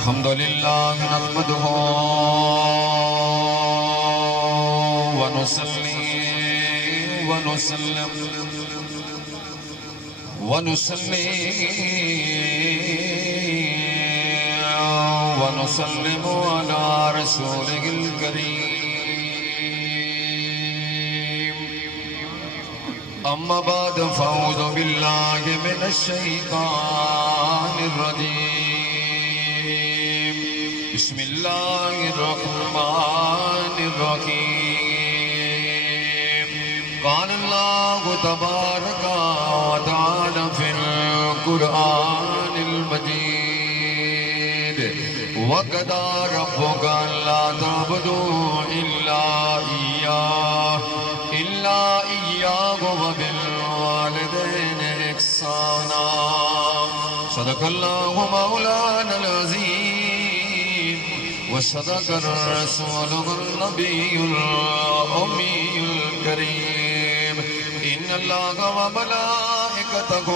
الحمد لله نحمده ونصلي ونسلم على رسوله الكريم أما بعد فأعوذ بالله من الشيطان الرجيم بسم الله الرحمن الرحيم قال الله تبارك وتعالى في القرآن المجيد وقضى ربك ألا تعبدوا إلا إياه وبالوالدين إحسانا صدق الله مولانا العظيم وصدق رسوله النبي الأمي الكريم إن الله وملائكته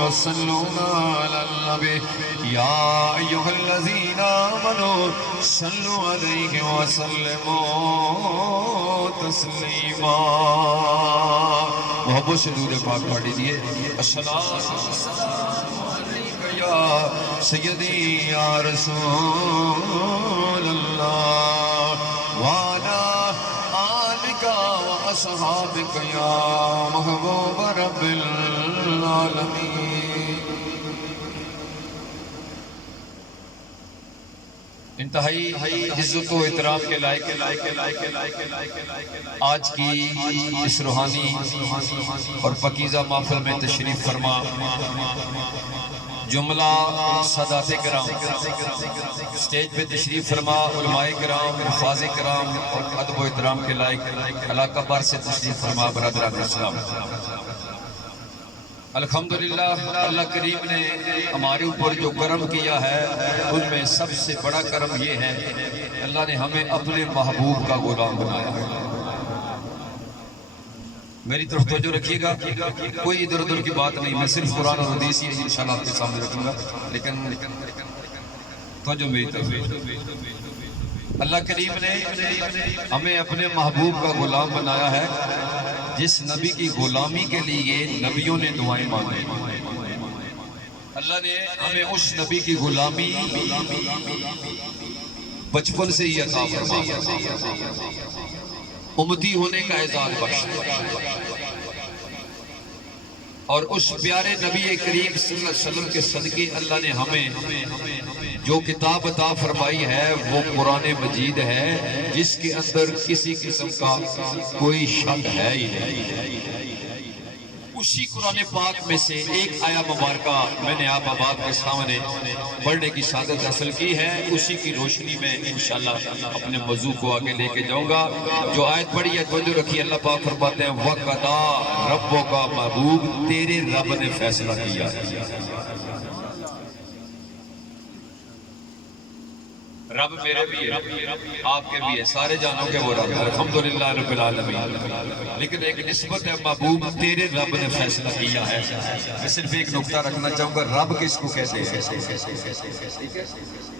يصلون على النبي يا أيها الذين آمنوا صلوا عليه وسلموا تسليما محبت سے درود پاک پڑھ لیجئے السلام علیکم یا سیدی یا رسول اللہ وعلا آلک وأصحابک یا محبوب رب العالمین انتہائی عزت و احترام کے لائق آج کی اس روحانی اور پاکیزہ محفل میں تشریف فرما جملہ سادات کرام سٹیج پہ تشریف فرما علماء کرام حفاظ کرام اور ادب و احترام کے لائق علاقہ بار سے تشریف فرما برادران اسلام الحمدللہ اللہ کریم نے ہمارے اوپر جو کرم کیا ہے ان میں سب سے بڑا کرم یہ ہے اللہ نے ہمیں اپنے محبوب کا غلام بنایا ہے میری طرف توجہ رکھیے گا کوئی ادھر ادھر کی بات نہیں میں صرف قرآن اور حدیث ہی انشاءاللہ آپ کے سامنے رکھوں گا لیکن توجہ میری طرف اللہ کریم نے ہمیں اپنے محبوب کا غلام بنایا ہے جس نبی کی غلامی کے لیے نبیوں نے دعائیں مانگی اللہ نے ہمیں اس نبی کی غلامی بچپن سے ہی عطا فرمایا امتی ہونے کا اعزاز بخشا اور اس پیارے نبی کریم صلی اللہ علیہ وسلم کے صدقے اللہ نے ہمیں جو کتاب عطا فرمائی ہے وہ قرآن مجید ہے جس کے اندر کسی قسم کا کوئی شک ہے ہی نہیں اسی قرآن پاک میں سے ایک آیا مبارکہ میں نے آپ آباد کے سامنے پڑھنے کی سعادت حاصل کی ہے اسی کی روشنی میں انشاءاللہ اپنے موضوع کو آگے لے کے جاؤں گا جو آیت پڑھی ہے توجہ رکھیے اللہ پاک فرماتے ہیں وَقَضَى رَبُّكَ محبوب تیرے رب نے فیصلہ کیا رب میرے بھی ہے آپ کے بھی ہے سارے جانوں کے وہ رب ہے الحمدللہ رب العالمین لیکن ایک نسبت ہے محبوب تیرے رب نے فیصلہ کیا ہے میں صرف ایک نقطہ رکھنا چاہوں گا رب کس کو کہتے ہیں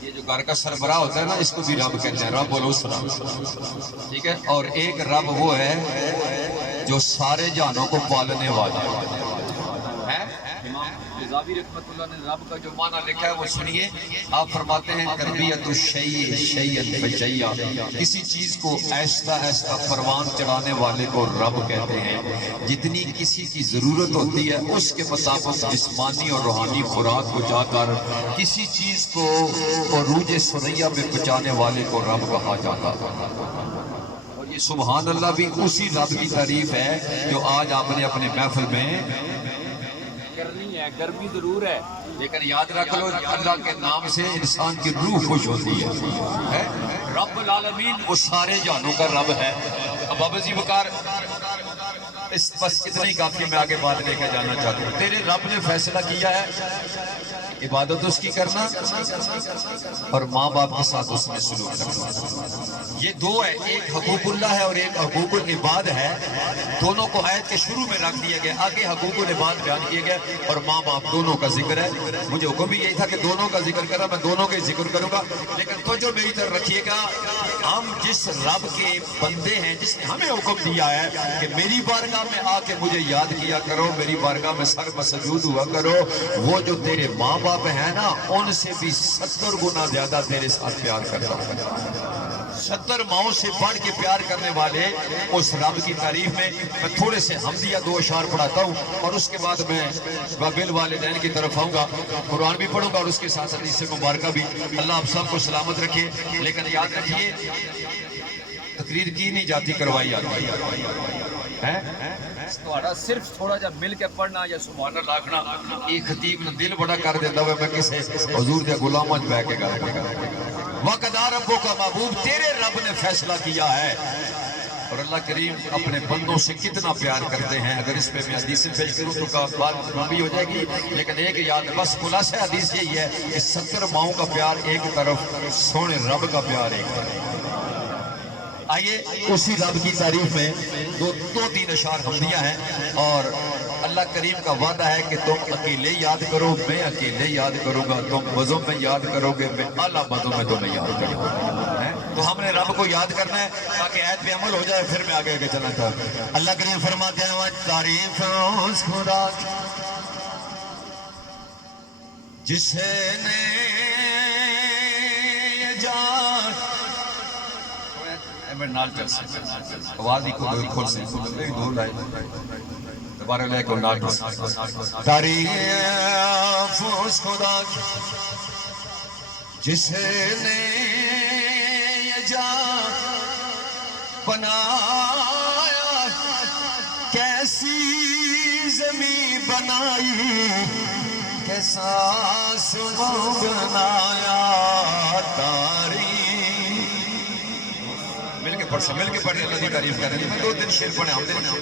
یہ جو گھر کا سربراہ ہوتا ہے نا اس کو بھی رب کہتے ہیں رب الاسرہ ٹھیک ہے اور ایک رب وہ ہے جو سارے جانوں کو پالنے والا ہے غزالی رحمت اللہ نے رب کا جو معنی لکھا ہے وہ سنیے آپ فرماتے ہیں تربیت الشیء شیئا فشیئا کسی چیز کو ایسا پروان چڑھانے والے کو رب کہتے ہیں جتنی کسی کی ضرورت ہوتی ہے اس کے مطابق جسمانی اور روحانی خوراک کو جا کر کسی چیز کو عروج ثریا میں پہنچانے والے کو رب کہا جاتا ہے اور یہ سبحان اللہ بھی اسی رب کی تعریف ہے جو آج آپ نے اپنے محفل میں کرنی ہے گرمی ضرور ہے لیکن یاد رکھ لو اللہ کے نام سے انسان کی روح خوش ہوتی ہے رب العالمین وہ سارے جانوں کا رب ہے اب بابا جی وقار بس اتنی کافی میں آگے بات لے کے جانا چاہتا ہوں تیرے رب نے فیصلہ کیا ہے عبادت اس کی کرنا اور ماں باپ کے ساتھ اس میں سلوک کرنا، یہ دو ہے، ایک حقوق اللہ ہے اور ایک حقوق العباد ہے۔ دونوں کو آیت کے شروع میں رکھ دیا گیا، آگے حقوق العباد بیان کیے گئے اور ماں باپ دونوں کا ذکر ہے۔ مجھے حکم بھی یہی تھا کہ دونوں کا ذکر کرا، میں دونوں کے ذکر کروں گا، لیکن توجہ میری طرف رکھیے گا، ہم جس رب کے بندے ہیں جس نے ہمیں حکم دیا ہے کہ میری بارگاہ میں آ کے مجھے یاد کیا کرو، میری بارگاہ میں سر مسجود ہوا کرو، وہ جو تیرے ماں باپ ہیں نا ان سے بھی 70 گنا زیادہ تیرے ساتھ پیار کرتا ہوں۔ 70 ماؤں سے بڑھ کے پیار کرنے والے اس رب کی تعریف میں میں تھوڑے سے حمدیہ 2 اشعار پڑھاتا ہوں اور اس کے بعد میں بالوالدین کی طرف آؤں گا، قرآن بھی پڑھوں گا اور اس کے ساتھ حدیث مبارکہ بھی۔ اللہ آپ سب کو سلامت رکھے، لیکن یاد رکھیے تقریر کی نہیں جاتی، کروائی جاتی ہے۔ صرف تھوڑا جا مل کے پڑھنا یا سبحان اللہ آکھنا، ایک خطیب نے دل بڑا کر دے لوے میں کسے حضور دے غلاماں وچ بیٹھ کے گل کردا۔ وقدا ربوں کا محبوب، تیرے رب نے فیصلہ کیا ہے، اور اللہ کریم اپنے بندوں سے کتنا پیار کرتے ہیں۔ اگر اس پہ میں حدیث پیش کروں تو بات لمبی ہو جائے گی، لیکن ایک یاد بس خلاصہ حدیث یہی ہے کہ 70 ماؤں کا پیار ایک طرف، سونے رب کا پیار ایک طرف۔ آئیے اسی رب کی تعریف میں دو تین اشعار حمدیہ ہیں، اور اللہ کریم کا وعدہ ہے کہ تم اکیلے یاد کرو، میں اکیلے یاد کروں گا، تم وضو میں یاد کرو گے، میں اعلیٰ مدوں میں تمہیں یاد کروں گا۔ تو ہم نے رب کو یاد کرنا ہے تاکہ آیت پہ عمل ہو جائے، پھر میں آگے آگے چلنا تھا۔ اللہ کریم فرماتے ہیں وَجْ تعریف اس خدا جس نے جان میں نال چل سکتے، آواز ہی کھول سکتے، دور لائے دوبارہ لے کو نال چل سکتے۔ تعریف اس خدا کی جس نے یہ جان بنایا، کیسی زمین بنائی، کیسا آسمان بنایا۔ تعریف مل کے پڑھیں، اللہ کی تعریف کریں۔ میں 2 دن شعر پڑھے،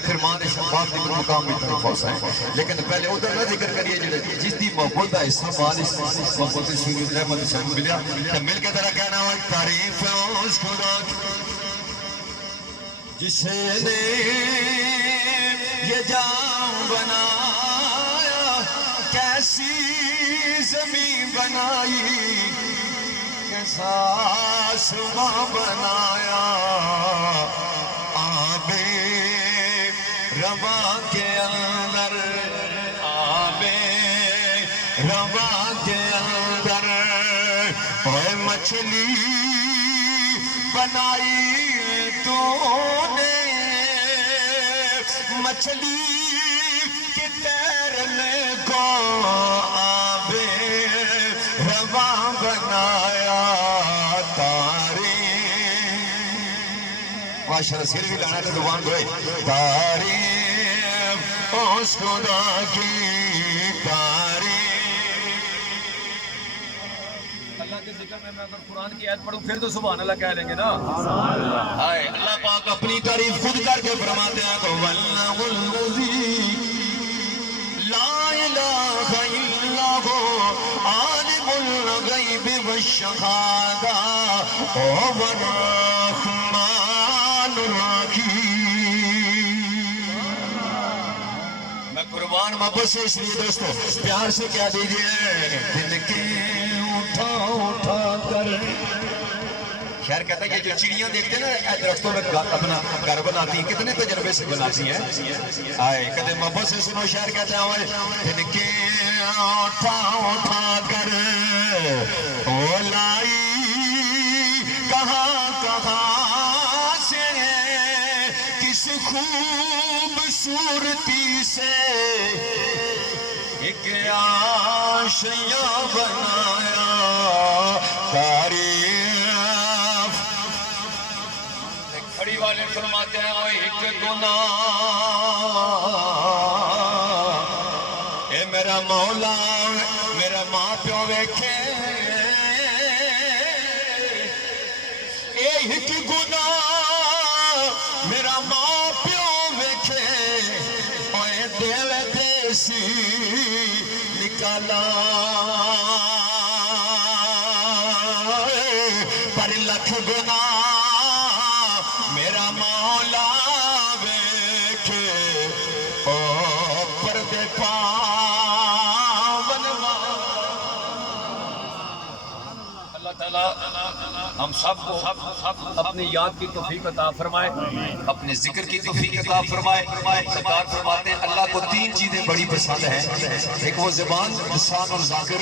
پھر ماں نے شفاف ذکر مقام بھی طرف ہوسا ہے، لیکن پہلے ادھر نہ ذکر کریے جس دی محبت دا حصہ مال اس محبت سورت رحمت سے ملیا، تو مل کے طرح کہنا ہے تعریف اس خدا کی جس نے یہ جان بنایا، کیسی زمین بنائی، کیسا آسمان بنایا۔ آب رواں کے اندر، آب رواں کے اندر اور مچھلی بنائی تو نے، مچھلی کے تیرنے کو آب رواں بنایا۔ معاشرہ سر بھی لانا تو زبان گوئے۔ تعریف اس خدا کی، تعریف اللہ کے ذکر میں اگر قرآن کی آیت پڑھوں پھر تو سبحان اللہ کہہ لیں گے نا۔ ہائے اللہ پاک اپنی تعریف خود کر کے فرماتے ہیں تو وَاللَّهُ الَّذِي لَا إِلَٰهَ إِلَّا هُوَ عَالِمُ الْغَيْبِ وَالشَّهَادَةِ وَهُوَ الرَّحْمَٰنُ الرَّحِيمُ۔ میں قربان محبت سے اس لیے دوستو پیار سے کہہ دیجئے، دن کے اٹھا اٹھا کر، شاعر کہتا ہے کہ جو چڑیاں دیکھتے ہیں نا درختوں میں اپنا گھر بناتی ہیں، کتنے تجربے سے بناتی ہیں۔ آئے کہتے محبت سے سنو، شاعر کہتے ہیں دن کے اٹھا اٹھا کر او لائی کہاں کہاں سے، کس خوبصورتی سے ایک آشیاں بنایا۔ تعریف کھڑی والے فرماتے ہیں ایک گناہ اے میرا مولا، میرا ماں پیو ویکھے، ایک گناہ میرا ماں پیو ویکھے، اوے دل دیسی نکالا پر لکھ گناہ میرا مولا ویکھے او پردے پاون اللہ تعالیٰ ہم سب کو اپنی یاد کی توفیق عطا فرمائے، اپنے ذکر کی توفیق عطا فرمائے۔ سرکار فرماتے ہیں اللہ کو تین چیزیں بڑی پسند ہیں، ایک وہ زبان لسان اور ذاکر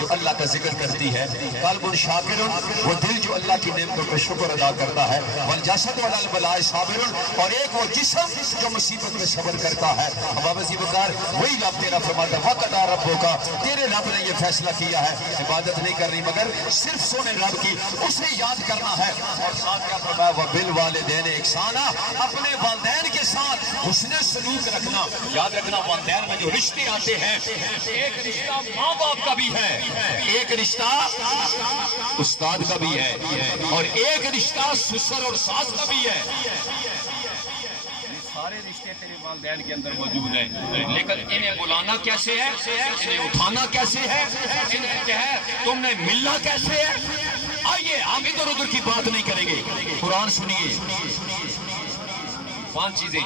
جو اللہ کا ذکر کرتی ہے، قلب شاکر وہ دل جو اللہ کی نعمتوں پر شکر ادا کرتا ہے، والجسد علی البلاء صابر اور ایک وہ جسم جو مصیبت میں صبر کرتا ہے۔ بابا جی بکار وہی رب تیرا فرماتا ہے وَقَضَىٰ رَبُّكَ، تیرے رب نے یہ فیصلہ کیا ہے عبادت نہیں کرنی مگر صرف سونے رب کی، اسے یاد کرنا ہے۔ اور ساتھ کیا فرمایا وَبِالْوَالِدَيْنِ إِحْسَانًا، اپنے والدین کے ساتھ حسن سلوک رکھنا۔ یاد رکھنا والدین میں جو رشتے آتے ہیں، ایک رشتہ ماں باپ کا بھی ہے، ایک رشتہ استاد کا بھی ہے، اور ایک رشتہ سسر اور ساس کا بھی ہے۔ سارے رشتے تیرے والدین کے اندر موجود ہیں، لیکن انہیں بلانا کیسے ہے، انہیں اٹھانا کیسے ہے، انہیں کیا ہے تم نے ملنا کیسے ہے۔ آئیے ہم ادھر ادھر کی بات نہیں کریں گے، قرآن سنیے۔ 5 چیزیں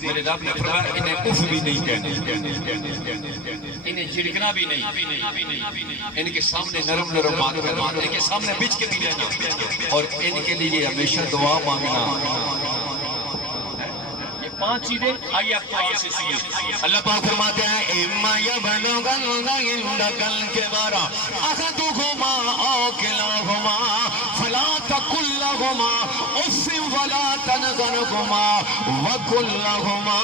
میرے رب نے فرمایا انہیں اف بھی نہیں کہنا، انہیں جھڑکنا بھی نہیں، ان کے سامنے نرم نرم بات کرنا، ان کے سامنے بچ کے بھی رہنا، اور ان کے لیے ہمیشہ دعا مانگنا۔ 5 چیزیں آئیے آپ قرآن سے سنیے۔ اللہ پاک فرماتے ہیں اِمَّا يَبْلُغَنَّ عِندَكَ الْكِبَرَ أَحَدُهُمَا أَوْ كِلَاهُمَا فَلَا تَقُل لَّهُمَا أُفٍّ وَلَا تَنْهَرْهُمَا وَقُل لَّهُمَا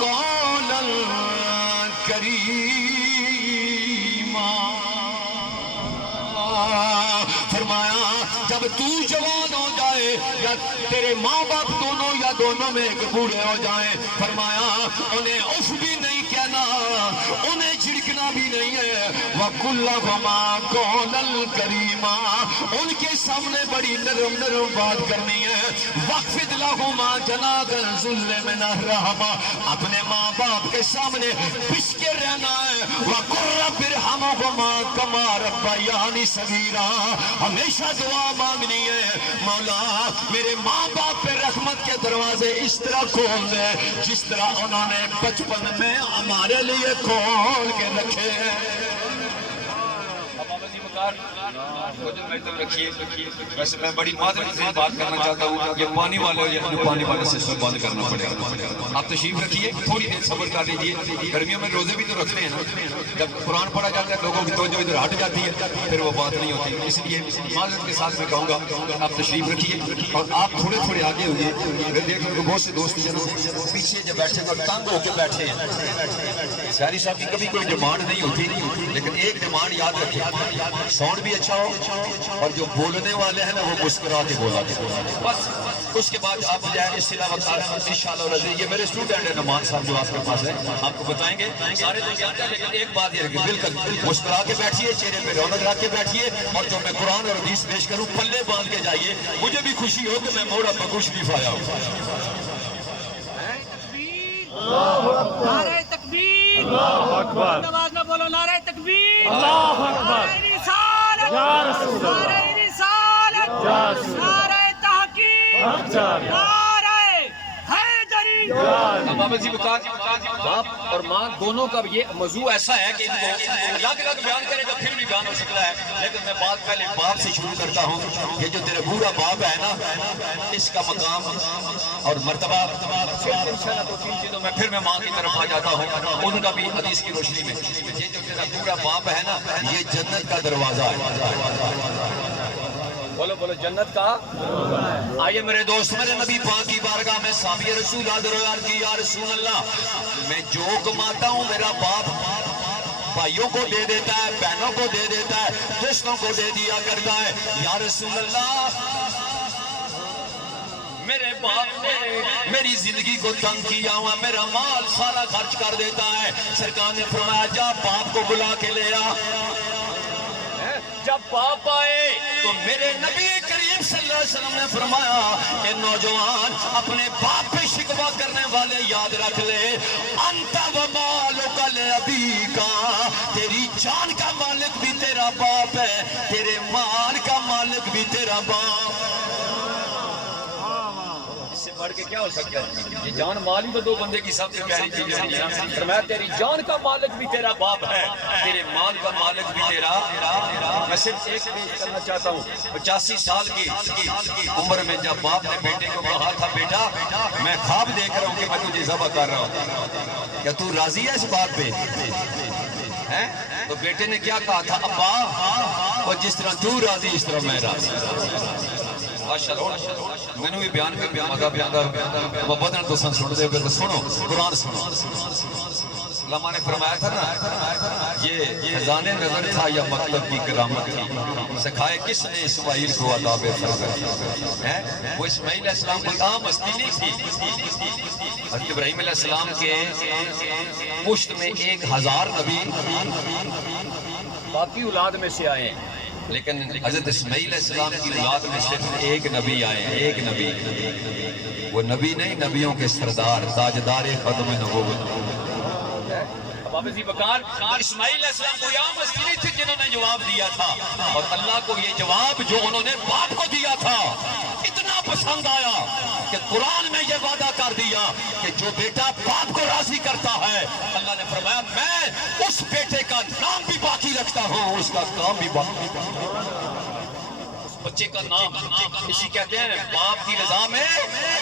قَوْلًا كَرِيمًا۔ فرمایا جب تو جوان ہو جائے یا تیرے ماں باپ دونوں یا دونوں میں ایک بوڑھے ہو جائیں، فرمایا انہیں اف بھی نہیں کہنا، انہیں جھڑکنا بھی نہیں ہے۔ وَقُلْ لَهُمَا قَوْلًا كَرِيمًا، ان کے سامنے بڑی نرم نرم بات کرنی ہے۔ وَاخْفِضْ لَهُمَا جَنَاحَ الذُّلِّ مِنَ الرَّحْمَةِ، اپنے ماں باپ کے سامنے پس کے رہنا ہے۔ وَقُلْ رَبِّ ارْحَمْهُمَا كَمَا رَبَّيَانِي صَغِيرًا، ہمیشہ دعا مانگنی ہے مولا میرے ماں باپ پہ رحمت کے دروازے اس طرح کھول دے جس طرح انہوں نے بچپن میں ہمارے لیے کھول کے رکھے ہیں۔ ویسے میں بڑی معذرت سے بات کرنا چاہتا ہوں، یہ پانی والے پانی والے سے سب بند کرنا پڑے گا۔ آپ تشریف رکھیے، تھوڑی دیر صبر کر لیجیے۔ گرمیوں میں روزے بھی تو رکھتے ہیں نا، جب قرآن پڑھا جاتا ہے لوگوں کی توجہ ادھر ہٹ جاتی ہے، پھر وہ بات نہیں ہوتی۔ اس لیے معذرت کے ساتھ میں کہوں گا آپ تشریف رکھیے اور آپ تھوڑے تھوڑے آگے ہوئیے۔ میں دیکھ رہا ہوں بہت سے دوست پیچھے جب بیٹھے اور تنگ ہو کے بیٹھے ہیں۔ سیاری صاحب کی کبھی کوئی ڈیمانڈ نہیں ہوتی، لیکن ایک ڈیمانڈ یاد رکھیں، ساؤنڈ بھی اچھا ہو اور جو بولنے والے ہیں نا وہ مسکرا کے بولا بس۔ اس کے بعد آپ جائیں، اس علاوہ انشاءاللہ یہ میرے اسٹوڈنٹ ہیں نمان صاحب جو آپ کے پاس ہے، آپ کو بتائیں گے سارے تو جانتے ہیں، لیکن ایک بات یہ رکھیں بالکل مسکرا کے بیٹھیے، چہرے پہ رونق رکھ کے بیٹھیے، اور جو میں قرآن اور حدیث پیش کروں پلے باندھ کے جائیے۔ مجھے بھی خوشی ہو کہ میں موڑا بکوش بھی پایا ہوں۔ نعرہ تکبیر، اللہ اکبر، آواز نہ بولو نعرہ تکبیر، اللہ اکبر، نعرہ رسالت یا رسول اللہ، نعرہ رسالت یا رسول اللہ، نعرہ تحقیق نعرہ حیدری۔ بابا جی بکار باپ اور ماں دونوں کا یہ موضوع ایسا ہے کہ ان کو الگ الگ بیان کرے تو پھر بھی بیان ہو سکتا ہے، لیکن میں بات پہلے باپ سے شروع کرتا ہوں۔ یہ جو تیرے بوڑھا باپ ہے نا، اس کا مقام اور مرتبہ انشاءاللہ تو 3 چیزوں میں پھر میں ماں کی طرف آ جاتا ہوں، ان کا بھی حدیث کی روشنی میں۔ یہ جو تیرا بوڑھا باپ ہے نا، یہ جنت کا دروازہ ہے۔ بولو بولو جنت کا۔ آئیے میرے دوست، میرے نبی پاک کی بارگاہ میں صحابی رسول حاضر ہو عرض کی یا رسول اللہ میں جو کماتا ہوں میرا باپ بھائیوں کو دے دیتا ہے، بہنوں کو دے دیتا ہے، دوستوں کو دے دیا کرتا ہے۔ یا رسول اللہ میرے باپ نے میری زندگی کو تنگ کیا ہوا، میرا مال سارا خرچ کر دیتا ہے۔ سرکار نے فرمایا جا باپ کو بلا کے لے آ۔ جب باپ آئے تو میرے نبی کریم صلی اللہ علیہ وسلم نے فرمایا کہ نوجوان اپنے باپ پہ شکوہ کرنے والے یاد رکھ لے، انت و مالک لابیک، تیری جان کا مالک بھی تیرا باپ ہے، تیرے مال کا مالک بھی کے کیا ہو سکتا ہے؟ یہ جان مال ہی تو دو بندے کی سب سے پیاری چیز ہے. فرمایا تیری جان کا مالک بھی تیرا باپ ہے, تیرے مال کا مالک بھی تیرا. میں صرف ایک پیش کرنا چاہتا ہوں. 85 سال کی عمر میں جب باپ نے بیٹے کو کہا تھا بیٹا میں خواب دیکھ رہا ہوں کہ میں تجھے ذبح کر رہا ہوں, کیا تو راضی ہے اس بات پہ؟ تو بیٹے نے کیا کہا تھا؟ ابا اور جس طرح تو راضی اس طرح میں راضی. میں نے بھی بیان کر مزہ بیان بدن تو سن دے تو سنو قرآن سنو. علماء نے فرمایا تھا نا یہ خزانے نظر تھا یا مطلب کی کرامت تھی, سکھائے کس نے اسماعیل کو عذاب فرزند. وہ اسماعیل علیہ السلام کوئی عام ہستی نہیں تھی. حضرت ابراہیم علیہ السلام کے پشت میں 1000 نبی باقی اولاد میں سے آئے ہیں, لیکن حضرت اسماعیل علیہ السلام کی اولاد میں صرف ایک نبی آئے ہیں, ایک نبی. وہ نبی نہیں, نبیوں کے سردار, تاجدار ختم نبوت. اسماعیل علیہ السلام کوئی عام ہستی نہیں تھی جنہوں نے جواب دیا تھا, اور اللہ کو یہ جواب جو انہوں نے باپ کو دیا تھا اتنا پسند آیا کہ قرآن میں یہ وعدہ کر دیا کہ جو بیٹا باپ کو راضی کرتا ہے, اللہ نے فرمایا میں اس بیٹے کا نام بھی باقی رکھتا ہوں, اس کا کام بھی باقی رکھتا ہوں. بچے کا نام اسی کہتے ہیں باپ کی رضا میں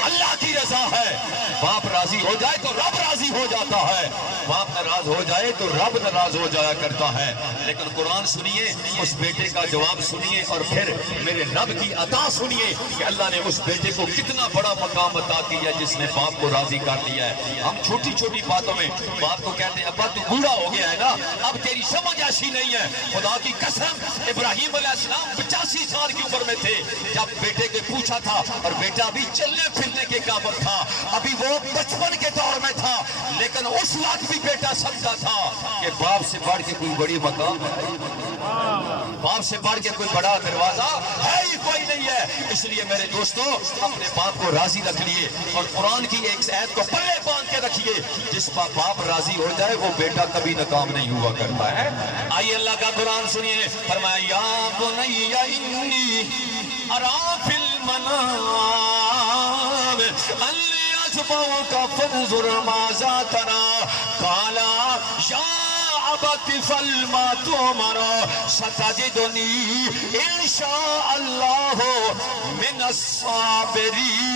اللہ کی رضا ہے. باپ راضی ہو جائے تو رب راضی ہو جاتا ہے, باپ ناراض ہو جائے تو رب ناراض ہو جایا کرتا ہے. لیکن قرآن سنیے, اس بیٹے کا جواب سنیے, اور پھر میرے رب کی عطا سنیے کہ اللہ نے اس بیٹے کو کتنا بڑا مقام عطا کیا جس نے باپ کو راضی کر لیا ہے. ہم چھوٹی چھوٹی باتوں میں باپ کو کہتے ہیں ابا تو بوڑھا ہو گیا ہے نا, اب تیری سمجھ ایسی نہیں ہے. خدا کی قسم ابراہیم علیہ السلام 85 سال کی عمر میں تھے جب بیٹے کے پوچھا تھا, اور بیٹا بھی چلنے پھرنے کے قابل تھا, ابھی وہ بچپن کے دور میں تھا, لیکن اس وقت بھی بیٹا سمجھا تھا کہ باپ سے بڑھ کے کوئی بڑی مقام ہے, باپ سے بڑھ کے کوئی بڑا دروازہ ہے ہی کوئی نہیں ہے. اس لیے میرے دوستو اپنے باپ کو راضی رکھیے, اور قرآن کی ایک آیت کو پلے باندھ کے رکھیے, جس پر باپ راضی ہو جائے وہ بیٹا کبھی ناکام نہیں ہوا کرتا ہے. آئیے اللہ کا قرآن سنیے. فرمایا یا بنی انی ارا فی المنام انی اذبحک فانظر ماذا تری قال یا ابت افعل ما تؤمر ستجدنی ان شاء اللہ من الصابرین.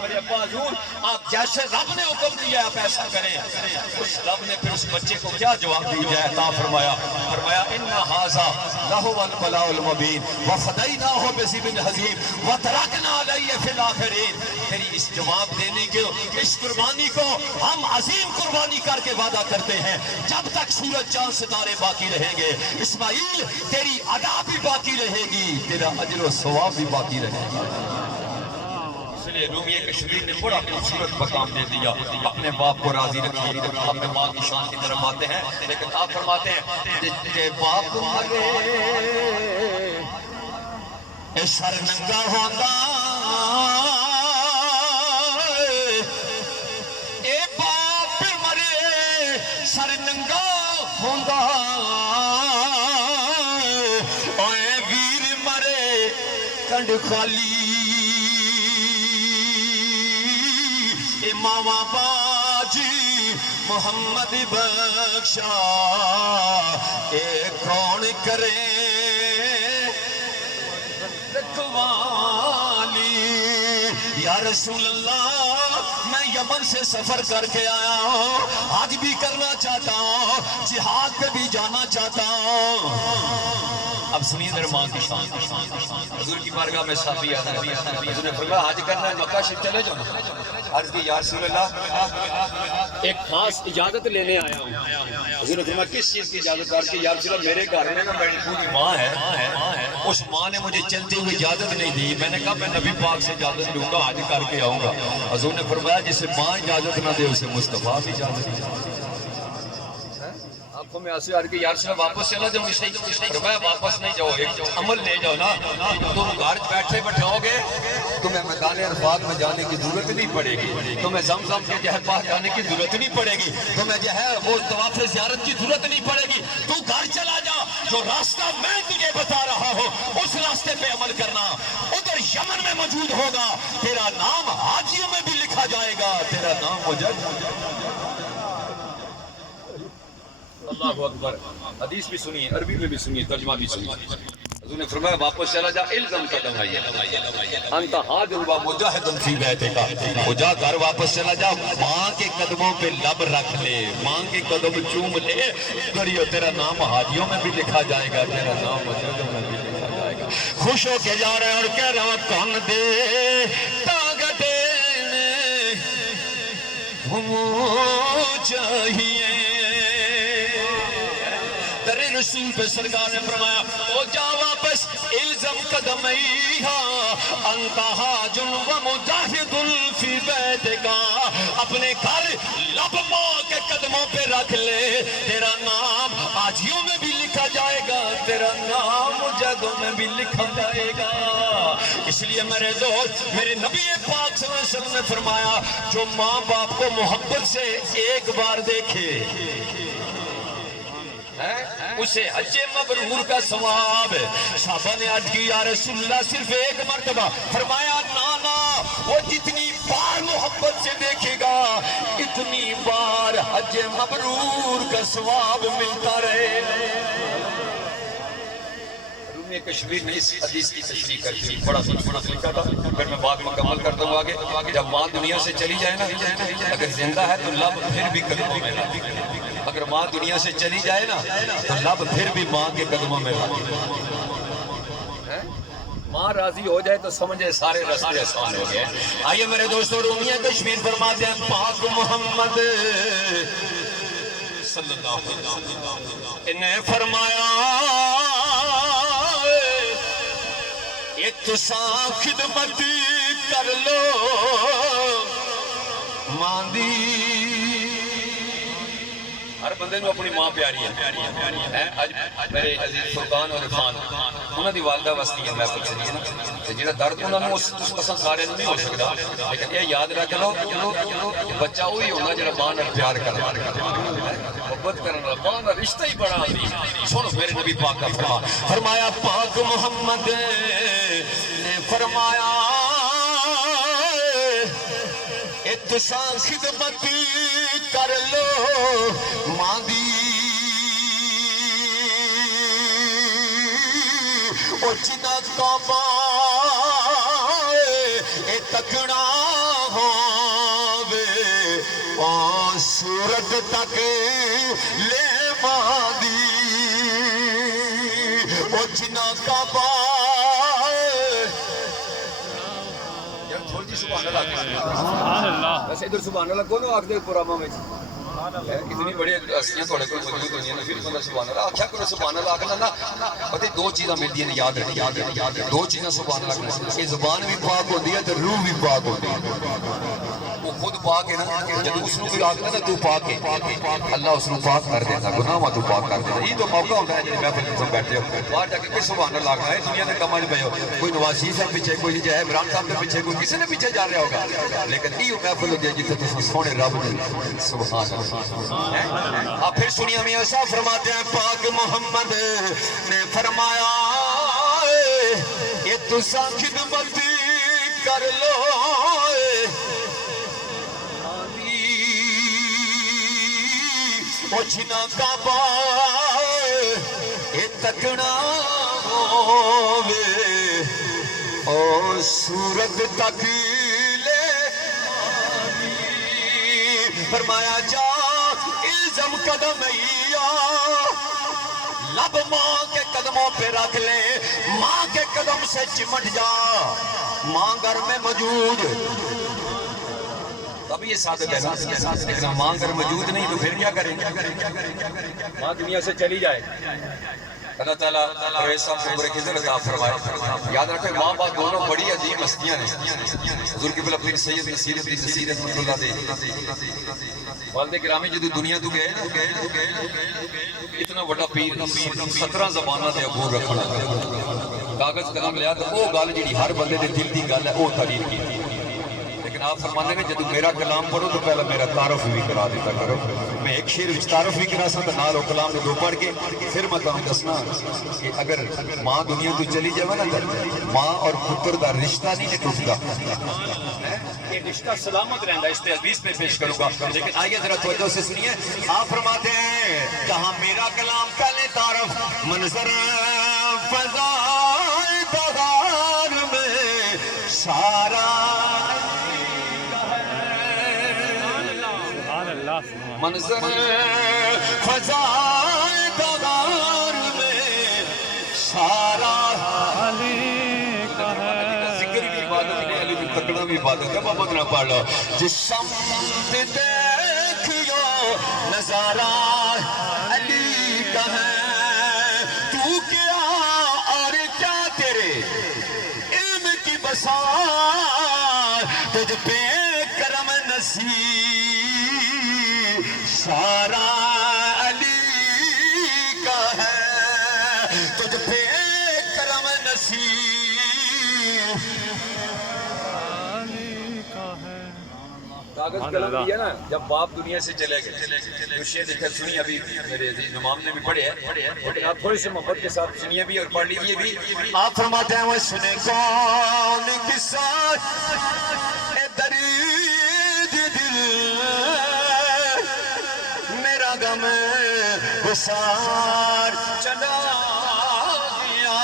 میرے ابا حضور آپ جیسے رب نے حکم دیا آپ ایسا کریں. اس رب نے پھر اس بچے کو کیا جواب دیا ہے؟ عطا فرمایا ان ھذا لہو البلاء المبین وفدیناہ بذبح عظیم وترکنا علیہ فی الاخرین. تیری اس جواب دینے کے اس قربانی کو ہم عظیم قربانی کر کے وعدہ کرتے ہیں. جب تک سورج چاند ستارے باقی رہیں گے اسماعیل تیری ادا بھی باقی رہے گی, تیرا اجر و ثواب بھی باقی رہے گا. رومیہ کشمیر نے بڑا خوبصورت مقام دے دیا. اپنے باپ کو راضی رکھیے, اپنے ماں کی شان کی طرف آتے ہیں, لیکن آپ فرماتے ہیں کہ باپ مرے اے سر ننگا ہوندا, اے باپ مرے سر ننگا ہوندا, اے ویر مرے کنڈ خالی, ماما باجی محمد بخشا اے کون کرے رکھوالی. یا رسول اللہ میں یمن سے سفر کر کے آیا ہوں, آج بھی کرنا چاہتا ہوں, جہاد پہ بھی جانا چاہتا ہوں. اب سنیے میرے ماں کی شان. حضور کی بارگاہ میں صحابی آتا ہے, حضور نے فرمایا حج کرنا ہے مکہ شریف چلے جاؤ. عرض کی یا رسول اللہ ایک خاص اجازت لینے آیا ہوں. حضور نے فرمایا کس چیز کی اجازت؟ عرض کی یا رسول اللہ میرے گھر میں نا میری پوری ماں ہے, اس ماں نے مجھے چلتے ہوئے اجازت نہیں دی. میں نے کہا میں نبی پاک سے اجازت لوں گا, حج کر کے آؤں گا. حضور نے فرمایا جسے ماں اجازت نہ دے اسے مصطفیٰ بھی اجازت نہیں. آنکھوں میں آنسو آ رہے کہ یا رسول اللہ واپس چلا جاؤں گی. فرمایا واپس نہیں جاؤ, ایک عمل لے جاؤ نا. تم گھر بیٹھے بیٹھاؤ گے تمہیں میدان عرفات میں جانے کی ضرورت نہیں پڑے گی, تمہیں زمزم کے جو ہے پاس جانے کی ضرورت نہیں پڑے گی, تمہیں جو ہے وہ طواف زیارت کی ضرورت نہیں پڑے گی. تو گھر چلا جا, جو راستہ میں تجھے بتا رہا ہوں اس راستے پہ عمل کرنا, میں موجود ہوگا، تیرا نام حاجیوں میں بھی لکھا جائے گا، تیرا نام مجد۔ اللہ اکبر۔ حدیث بھی سنیے، عربی میں بھی سنیے، ترجمہ بھی سنیے۔ حضور نے فرمایا واپس چلا جا، الزم قدم ہے انت حاج و مجاہد فی بیتک، وہ جا گھر واپس چلا جا، ماں کے قدموں پہ لب رکھ لے، ماں کے قدم چوم لے، کریو تیرا نام حاجیوں میں بھی لکھا جائے گا، تیرا نام مجاہدوں میں بھی لکھا جائے گا۔ خوش ہو کے جا رہے ہیں اور کہہ رہا ہوں کون دے طاقتیں ہمیں چاہیے۔ در رسول پہ سرکار نے فرمایا او جا واپس، الزم قدم انت حاج و مجاہد فی بیتک، اپنے گھر لب ماں کے قدموں پہ رکھ لے، تیرا نام حاجیوں میں بھی لکھا جائے گا، تیرا نام مجاہدوں میں بھی لکھا جائے گا۔ اس لیے میرے دوست، میرے نبی پاک صلی اللہ علیہ وسلم نے فرمایا جو ماں باپ کو محبت سے ایک بار دیکھے اسے حج مبرور کا ثواب ہے۔ صحابہ نے عرض کی یا رسول اللہ صرف ایک مرتبہ، فرمایا نانا وہ جتنی بار محبت سے دیکھے گا اتنی بار حج مبرور کا ثواب ملتا رہے۔ کشمیر نے اس حدیث کی تشریح کر دی، بڑا لکھا تھا، پھر میں بات مکمل کرتا ہوں آگے۔ جب ماں دنیا سے چلی جائے نا، اگر زندہ ہے تو لب پھر بھی قدموں میں لاتی، اگر ماں دنیا سے چلی جائے نا تو لب پھر بھی ماں کے قدموں میں لاتی۔ ماں راضی ہو جائے تو سمجھے سارے رستے آسان ہو گئے۔ آئیے میرے دوستوں، رومیہ کشمیر فرماتے ہیں پاک محمد صلی اللہ علیہ وسلم نے فرمایا اتساں خدمت کر لو ماں دی۔ ہر بندے نو اپنی ماں پیاری ہے۔ اج میرے عزیز سلطان اور عرفان انہاں دی والدہ وستی ہے محفل چلی نا، تے جڑا درد انہاں نو اس پسند سارے نہیں ہو سکدا، لیکن یہ یاد رکھ لو بچہ وہی ہوگا جڑا ماں نال پیار کردا، محبت کرن والا ماں دا رشتہ ہی بڑا عظیم۔ سنو میرے نبی پاک کا فرمایا پاک محمد نے فرمایا اتساں خدمت کر لو ماں دی، او جنہ کعبہ اے تکنا ہووے او صورت تک لے ماں دی، او جنہ کعبہ سبحان اللہ۔ ویسے ادھر سبحان اللہ کون آکھ دے پروگراماں وچ اتنی بڑی ہستیاں تھوڑے کول موجود ہوندیاں نے، پھر بندہ سبحان اللہ آکھیا کرو، سبحان اللہ آکھنا نا پتہ دو چیزاں ملدیاں نے، یاد رکھ دو چیزاں سبحان اللہ کرنا، یہ زبان بھی پاک ہوندی ہے تے روح بھی پاک ہوندی ہے۔ وہ خود پاک ہے نا، جب اس نو کوئی آکھدا نا تو پاک ہے، اللہ اس نو پاک کر دیندا، گناہاں تو پاک کر دیندا۔ یہ تو موقع ہوندا ہے جب محفل وچ بیٹھے ہو، باہر جا کے کوئی سبحان اللہ آکھنا ہے، دنیا دے کماں وچ پئے ہو، کوئی نواز شریف صاحب پیچھے، کوئی جے عمران صاحب دے پیچھے، کوئی کسی نے پیچھے جا رہا ہوگا، لیکن یہ محفل ہوندی ہے جتھے تساں سونے رب دے سبحان اللہ۔ آپ پھر سنیے میاں صاحب فرماتے ہیں پاک محمد نے فرمایا یہ تساں خدمت کر لو او جنہ کعبہ اے تکنا ہووے او صورت تک لے، فرمایا جا الزم قدم لب ماں کے قدموں پہ رکھ لے، ماں کے قدم سے چمٹ جا، ماں گھر میں موجود، اب یہ ثابت ہے، لیکن ماں اگر موجود نہیں تو پھر کیا کریں؟ ماں دنیا سے چلی جائے، اللہ تعالیٰ پرویز صاحب کو برے خضر عطا فرمائے۔ یاد رکھیں ماں باپ دونوں بڑی عظیم ہستیاں ہیں۔ حضور قبلہ پیر سید نصیر الدین نصیر رحمۃ اللہ دے والد گرامی جدو دنیا تو گئے نا، اتنا بڑا پیر 17 زباناں تے عبور رکھنا، کاغذ قلم لیا تو وہ گل جڑی ہر بندے دے دل دی گل ہے وہ تعریف کی۔ لیکن آپ فرمانے میں جدو میرا کلام پڑھو تو پہلے میرا تعارف بھی کرا دیتا کرو، میں ایک شعر تعارف بھی کرا سا نال او کلام نے دو پڑھ کے پھر میں تمہیں دسنا کہ اگر ماں دنیا تو چلی جائے نا ماں اور پتر دا رشتہ نہیں ٹوٹتا، یہ رشتہ سلامت رہندا، اس پہ حدیث میں پیش کروں گا، لیکن آئیے ذرا توجہ سے سنیے۔ آپ فرماتے ہیں کہاں میرا کلام پہلے تعارف منظر فضائے بہار میں سارا منظر فضائے بہار میں سارا ذکر بھی عبادت ہے، علی بھی تکڑا بھی عبادت ہے، محمد نہ پڑھ لو۔ جس سمت دیکھیو نظارہ علی کا ہے، تو کیا اور کیا تیرے علم کی بسار، تجھ پہ کرم نصیب سارا علی کا ہے، تجھ پہ کرم نصیب کاغذ قلم بھی ہے نا، جب باپ دنیا سے چلے گئے تو شعر لکھا سنی، ابھی میرے عزیز امام نے بھی پڑھے ہیں، آپ تھوڑی سی محبت کے ساتھ سنیے بھی اور پڑھ لیجیے بھی۔ آپ فرماتے ہیں وہ سنے کون کے ساتھ اے درد دل میرا غم گسار چلا گیا،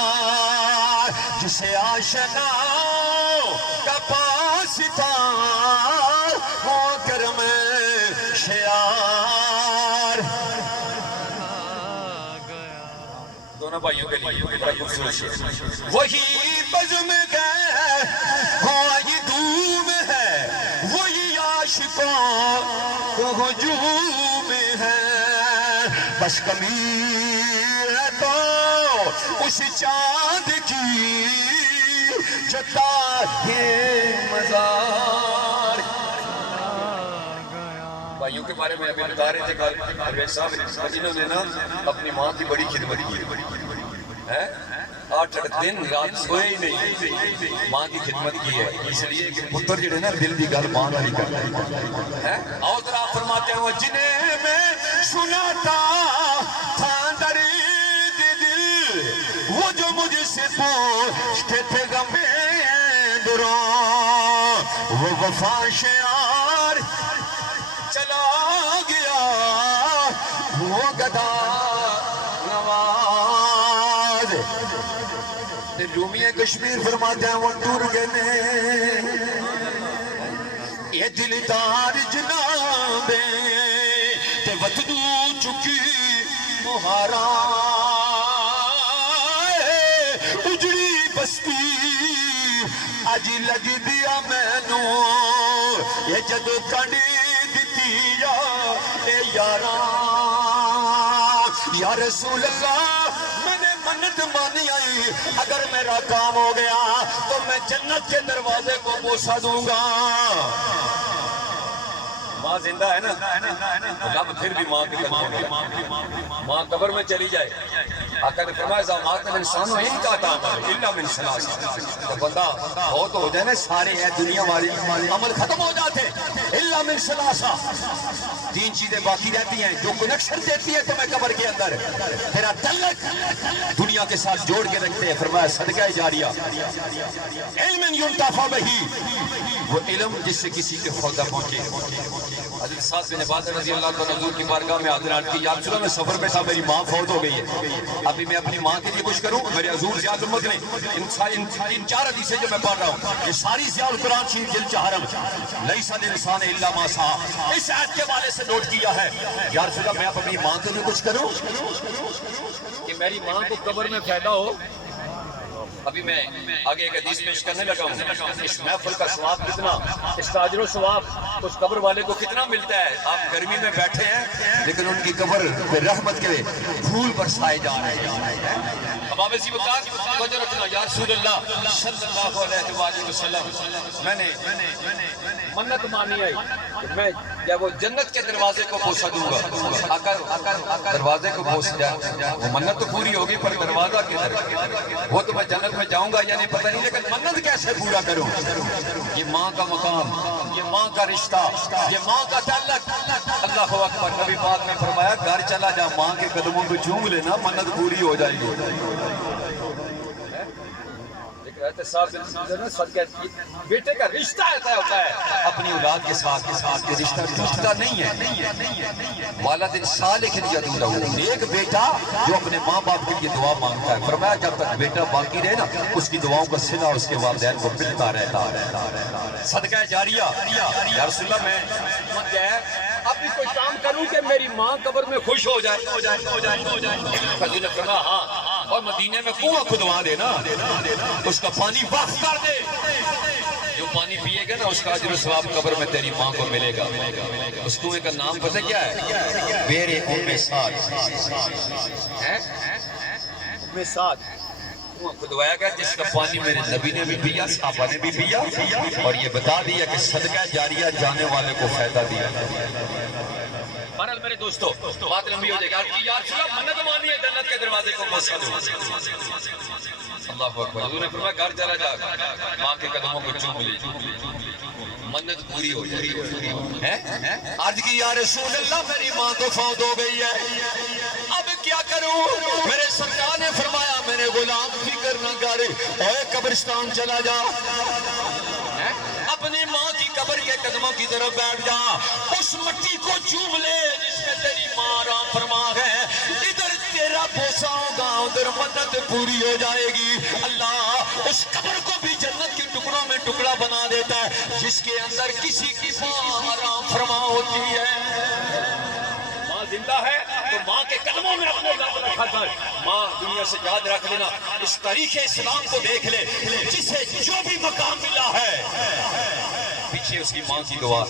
جسے آشنا کا پاس تھا وہ کرم شیار۔ دونوں بھائیوں کے لیے بڑا خوبصورت شعر۔ وہی بزم ہے وہی دھوم ہے، وہی عاشقوں کو ہجوم ہے، بس کمی ہے تو اس چاند کی جو تاہے مزار۔ بھائیوں کے بارے میں ابھی بتا رہے تھے پرویز صاحب، جنہوں نے نا اپنی ماں کی بڑی خدمت کی ہے، 8 دن رات سوئے ہی نہیں، ماں کی خدمت کی ہے، اس لیے کہ پتر جڑے نا دل دی گل ماں نہیں کرتا ہے۔ اور ذرا فرماتے ہیں جنہیں میں سناتا تھا درد دل، وہ جو مجھ سے پوچھتے تھے غم دروں، وہ وفا شعار چلا گیا، وہ گدا نواز۔ رومی کشمیر فرماتے ہیں وہ ٹور گئے یہ دلدار جنابے تے وطنو چکی مہارا، اجڑی بستی اج لگ دیا مینو، یہ جدو کنڈی دیتی اے یاراں۔ یا رسول اللہ میں نے منت مانی آئی، اگر میرا کام ہو گیا تو میں جنت کے دروازے کو بوسہ دوں گا۔ ماں زندہ ہے نا، رب پھر بھی ماں کی ماں قبر میں چلی جائے، آقا نے فرمایا زامات میں انسان ہو ان کا کام ہے الا من ثلاث، جب بندہ بہت ہو جائے نا سارے ہیں دنیا والی عمل ختم ہو جاتے، الا من ثلاث، 3 چیزیں باقی رہتی ہیں جو کنیکشن دیتی ہے تمہیں قبر کے اندر، تیرا تعلق دنیا کے ساتھ جوڑ کے رکھتے ہیں۔ فرمایا صدقہ جاریہ، علم ينتفع بہ، وہ علم جس سے کسی کے فائدہ پہنچے۔ حضرت سعد بن عبادہ رضی اللہ تعالیٰ حضور کی بارگاہ میں حاضر کی، یا رسول اللہ میں سفر پہ تھا، میری ماں فوت ہو گئی ہے، ابھی میں اپنی ماں کے لیے کچھ کروں؟ میرے حضور ضیاء الامت نے ان 4 حدیثیں جو میں پڑھ رہا ہوں یہ ساری ضیاء القرآن شریف جلد 4 لیس الانسان الا ما سعی، اس آیت کے والے سے نوٹ کیا ہے، یا رسول اللہ میں اپنی ماں کے لیے کچھ کروں کہ میری ماں کو قبر میں فائدہ ہو۔ ابھی میں آگے ایک حدیث پیش کرنے لگا ہوں، اس محفل کا ثواب کتنا، اس کا اجر و ثواب اس قبر والے کو کتنا ملتا ہے۔ آپ گرمی میں بیٹھے ہیں لیکن ان کی قبر پہ رحمت کے پھول برسائے جا رہے ہیں۔ اب آپ اسی وقت توجہ رکھنا، یا رسول اللہ صلی اللہ علیہ وآلہ وسلم، میں نے منت مانی ہے کہ میں جب وہ جنت کے دروازے کو پوچھا دوں گا، اگر دروازے کو پوچھ جائے وہ منت تو پوری ہوگی، پر دروازہ کدھر؟ وہ تو میں جنت میں جاؤں گا یا نہیں پتہ نہیں، لیکن منت کیسے پورا کروں؟ یہ ماں کا مقام، یہ ماں کا رشتہ، یہ ماں کا تعلق۔ اللہ اکبر، نبی پاک نے فرمایا گھر چلا جا، ماں کے قدموں کو چوم لینا، منت پوری ہو جائے گی۔ بیٹے کا رشتہ ایسا ہوتا ہے اپنی اولاد کے ساتھ، یہ رشتہ ٹوٹتا نہیں ہے۔ والد صالح یدعو لہ، ایک بیٹا جو اپنے ماں باپ کے لیے دعا مانگتا ہے، فرمایا جب تک بیٹا باقی رہے نا اس کی دعاؤں کا صلہ اس کے والدین کو ملتا رہتا ہے۔ صدقہ جاریہ، یا رسول اللہ میں اب بھی کوئی کام کروں کہ میری ماں قبر میں خوش ہو جائے۔ حضور نے فرمایا ہاں، اور مدینے میں کنواں کھدوا دے نا، اس کا پانی وقف کر دے، جو پانی پیے گا نا اس کا اجر و ثواب قبر میں تیری ماں کو ملے گا۔ اس کنویں کا نام پتہ کیا ہے؟ بیر ام سعد، ام سعد کنواں کھدوایا گیا جس کا پانی میرے نبی نے بھی پیا، صحابہ نے بھی پیا، اور یہ بتا دیا کہ صدقہ جاریہ جانے والے کو فائدہ دیا۔ بہرحال میرے دوستو بات لمبی ہو جائے گا، آپ کی یا رسول اللہ منت مانی ہے جنت کے دروازے کو پہنچا دو۔ اللہ اکبر، حضور نے فرمایا گھر چلا جا، ماں کے قدموں کو چوم لے، منت پوری ہو جائے۔ عرض کی یا رسول اللہ میری ماں تو فوت ہو گئی ہے، اب کیا کروں؟ میرے سرکار نے فرمایا میرے غلام فکر نہ کر، اے قبرستان چلا جا، اپنی ماں کی قبر کے قدموں کی طرف بیٹھ جا، اس مٹی کو چوم لے جس میں تیری ماں آرام فرما ہے، ادھر تیرا بوسا ہوگا ادھر منت پوری ہو جائے گی۔ اللہ اس قبر کو بھی جنت کے ٹکڑوں میں ٹکڑا بنا دیتا ہے جس کے اندر کسی کی ماں آرام فرما ہوتی ہے۔ ماں زندہ ہے تو ماں کے قدموں میں اپنے یاد رکھا کر، ماں دنیا سے یاد رکھ لینا، اس تاریخ اسلام کو دیکھ لے، جسے جو بھی مقام ملا ہے پیچھے اس کی ماں کی دعا،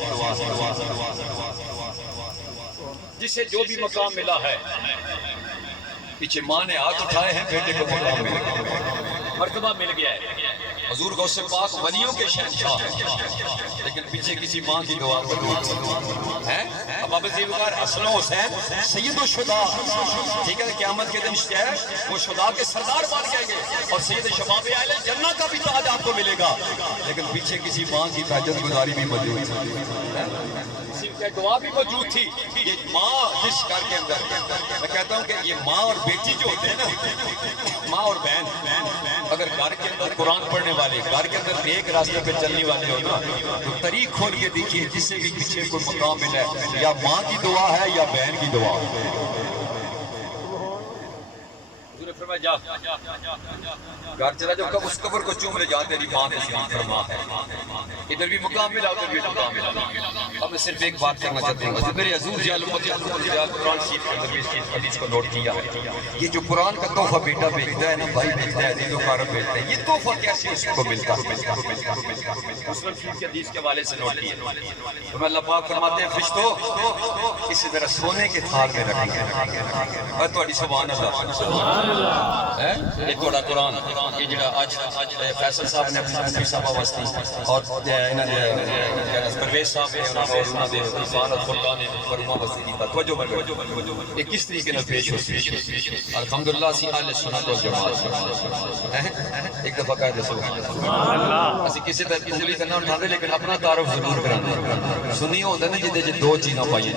جسے جو بھی مقام ملا ہے پیچھے ماں نے ہاتھ اٹھائے ہیں، بیٹے کو مقام مل گیا، مرتبہ مل گیا ہے۔ حضور غوث پاک ولیوں کے شہنشاہ ہیں، لیکن پیچھے کسی ماں کی دعا ہے۔ اب اب زیبکار حسن و حسین سید الشہداء، ٹھیک ہے، قیامت کے دن وہ شہداء کے سردار بن جائیں گے، اور سید شباب اہل جنہ کا بھی تاج آپ کو ملے گا، لیکن پیچھے کسی ماں کی تہجد گزاری بھی موجود ہے، دعا بھی موجود تھی۔ یہ ماں جس گھر کے اندر، میں کہتا ہوں کہ یہ ماں اور بیٹی جو ہوتے ہیں نا، ماں اور بہن، اگر گھر کے اندر قرآن پڑھنے والے، گھر کے اندر ایک راستے پہ چلنے والے ہو نا، تو طریق کھول کے دیکھیے جسے بھی پیچھے کوئی مقام ملا ہے، یا ماں کی دعا ہے یا بہن کی دعا۔ فرمایا جا گھر چلا جاؤ، کب اس قبر کو چوم لے جا، تیری ماں کو شریف فرما ہے، ادھر بھی مقام ملا ادھر بھی مقام ملا۔ اب میں صرف ایک بات کرنا چاہتا ہوں، میرے عزوز جال قرآن شریف کے اندر اس حدیث کو نوٹ کیا، یہ جو قرآن کا تحفہ بیٹا بھیجتا ہے نا، بھائی بھیجتا ہے، عزیز و کارم بھیجتا ہے، یہ تحفہ کیسے اس کو ملتا ہے؟ مسلم شریف کے حدیث کے حوالے سے نوٹ کیا، تو میں اللہ پاک فرماتے ہیں فرشتو اسے ذرا سونے کے تھار میں رکھیں، اور تہاڈی سبحان اللہ، یہ تھوڑا قرآن، یہ جڑا آج فیصل صاحب نے اپنی مفتی صاحبہ واسطی اور پرویز صاحب نے انہوں نے قرآن اور قرآن پر امام واسطی کی توجہ مرکز، یہ کس طریقے میں پیش ہوتی ہے؟ الحمدللہ اسی اہل سنت والجماعت، ایک دفعہ کہہ دے سبحان اللہ، اسی کسی طرح انگلی تے نہ اٹھا دے لیکن اپنا تعارف ضرور کرانا۔ سنی ہوتا نا جدے دو چیزاں پائیں،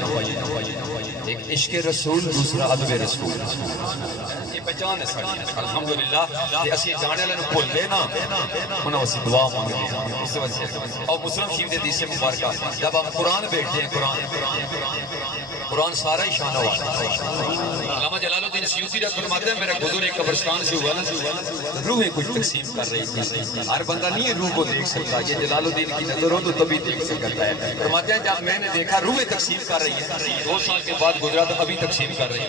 ایک عشق رسول، دوسرا ادب رسول، یہ پہچان ہے ساری الحمدللہ۔ تے اسی جانے والے نوں بھول دے نا، انہاں واسطے دعا مانگدے ہیں اس وجہ سے۔ اور مسلم شریف دی حدیث مبارکہ جب ہم قرآن بیٹھتے ہیں، قرآن سارا ہی شان ہوا ہے۔ علامہ جلال الدین سیوطی رحمۃ اللہ فرماتے ہیں میرا گزر ایک قبرستان سے ہوا نا، روحیں کچھ تقسیم کر رہی تھی، ہر بندہ نہیں ہے روح کو دیکھ سکتا، یہ جلال الدین کی نظر ہو تو تبھی دیکھ سکتا ہے۔ فرماتے ہیں جب میں نے دیکھا روحیں تقسیم کر رہی ہے، 2 سال کے بعد گزرا تو ابھی تقسیم کر رہی ہے۔